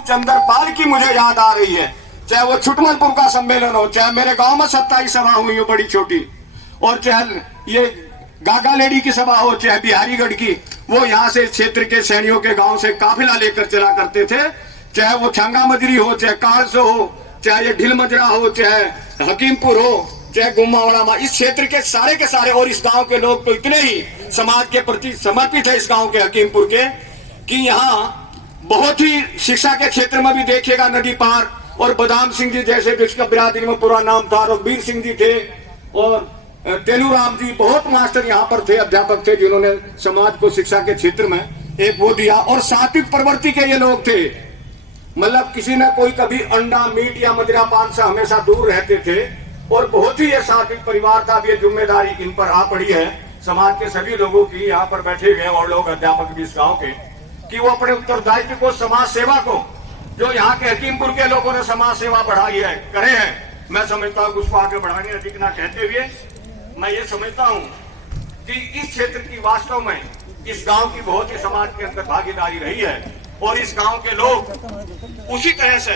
चंद्रपाल की मुझे याद आ रही है, चाहे वो छुटमलपुर का सम्मेलन हो, चाहे मेरे गांव में 27 सभा हुई हो बड़ी छोटी, और चाहे ये गागा लेडी की सभा हो, चाहे बिहारीगढ़ की, वो यहाँ से क्षेत्र के सैनियों के गांव से काफिला लेकर चला करते थे। चाहे वो छंगा मजरी हो, चाहे कारसो हो, चाहे ये ढिल मजरा हो, चाहे हकीमपुर हो, चाहे गुम्मावड़ा, इस क्षेत्र के सारे और इस गांव के लोग तो इतने ही समाज के प्रति समर्पित है इस गांव के हकीमपुर के, कि यहाँ बहुत ही शिक्षा के क्षेत्र में भी देखिएगा नदी पार, और बदाम सिंह जी जैसे जिसका बिरादरी में पूरा नाम था, रघुवीर सिंह जी थे, और तेलूराम जी, बहुत मास्टर यहाँ पर थे, अध्यापक थे, जिन्होंने समाज को शिक्षा के क्षेत्र में एक वो दिया। और सात्विक प्रवृत्ति के ये लोग थे, मतलब किसी ने कोई कभी अंडा मीट या मदिरा पान से हमेशा दूर रहते थे, और बहुत ही ये सात्विक परिवार था। अब ये जिम्मेदारी इन पर आ पड़ी है समाज के सभी लोगों की, यहाँ पर बैठे हुए और लोग अध्यापक भी इस गाँव के, कि वो अपने उत्तरदायित्व को, समाज सेवा को, जो यहाँ के हकीमपुर के लोगों ने समाज सेवा बढ़ाई है, करे हैं, मैं समझता हूँ उसको आगे बढ़ाने अधिक ना कहते हुए मैं ये समझता हूँ कि इस क्षेत्र की वास्तव में इस गांव की बहुत ही समाज के अंदर भागीदारी रही है, और इस गांव के लोग उसी तरह से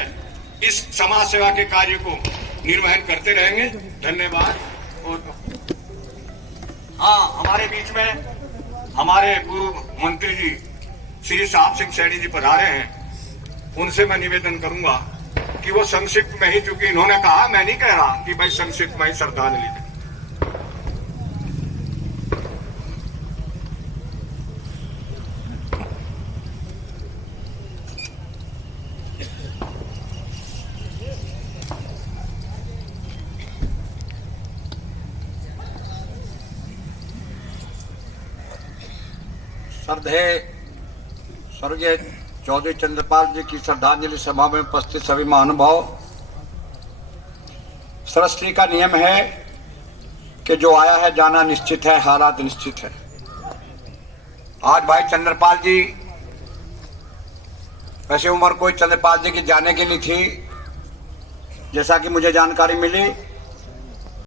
इस समाज सेवा के कार्य को निर्वहन करते रहेंगे। धन्यवाद। और हाँ, हमारे बीच में हमारे पूर्व मंत्री जी श्री साहब सिंह सैनी जी पधारे हैं, उनसे मैं निवेदन करूंगा कि वो संक्षिप्त में ही, चूंकि इन्होंने कहा, मैं नहीं कह रहा कि भाई संक्षिप्त में ही श्रद्धांजलि दें। श्रद्धेय स्वर्गीय चौधरी चंद्रपाल जी की श्रद्धांजलि सभा में उपस्थित सभी महानुभाव, सरस्वती का नियम है कि जो आया है जाना निश्चित है, हालात निश्चित है। आज भाई चंद्रपाल जी, वैसे उम्र कोई चंद्रपाल जी की जाने की नहीं थी, जैसा कि मुझे जानकारी मिली